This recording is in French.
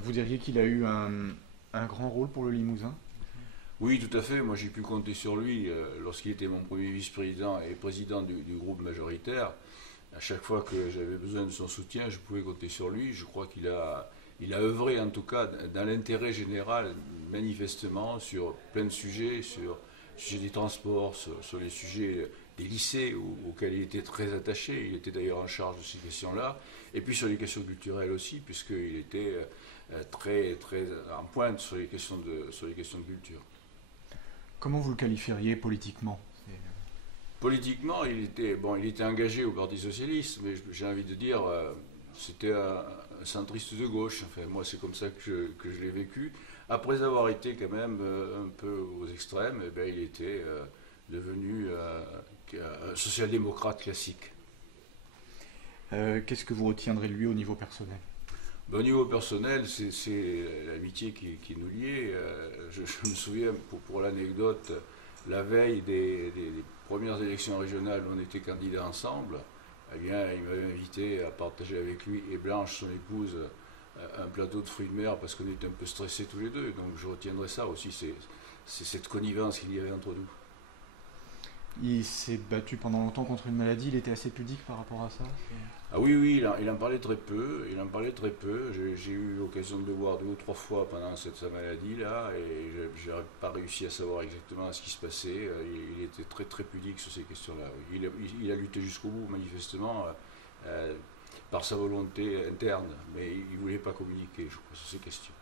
Vous diriez qu'il a eu un grand rôle pour le Limousin? Oui, tout à fait. Moi, j'ai pu compter sur lui lorsqu'il était mon premier vice-président et président du groupe majoritaire. À chaque fois que j'avais besoin de son soutien, je pouvais compter sur lui. Je crois qu'il a œuvré, en tout cas, dans l'intérêt général, manifestement, sur plein de sujets, sur le sujet des transports, sur les sujets des lycées auxquels il était très attaché. Il était d'ailleurs en charge de ces questions-là. Et puis sur les questions culturelles aussi, puisqu'il était très, très en pointe sur les questions de culture. Comment vous le qualifieriez politiquement? Politiquement, il était engagé au Parti Socialiste, mais j'ai envie de dire, c'était un centriste de gauche. Enfin, moi, c'est comme ça que je l'ai vécu. Après avoir été quand même un peu aux extrêmes, eh bien, il était devenu un social-démocrate classique. Qu'est-ce que vous retiendrez de lui au niveau personnel? Ben, au niveau personnel, c'est l'amitié qui nous liait. Je me souviens, pour l'anecdote, la veille des premières élections régionales où on était candidats ensemble, eh bien, il m'avait invité à partager avec lui et Blanche, son épouse, un plateau de fruits de mer parce qu'on était un peu stressés tous les deux. Donc je retiendrai ça aussi, c'est cette connivence qu'il y avait entre nous. Il s'est battu pendant longtemps contre une maladie, il était assez pudique par rapport à ça? Ah oui, oui, il en parlait très peu. Il en parlait très peu. J'ai eu l'occasion de le voir 2 ou 3 fois pendant sa maladie-là, et je n'ai pas réussi à savoir exactement ce qui se passait. Il était très très pudique sur ces questions-là. Oui. Il a lutté jusqu'au bout, manifestement, par sa volonté interne, mais il ne voulait pas communiquer, je crois, sur ces questions.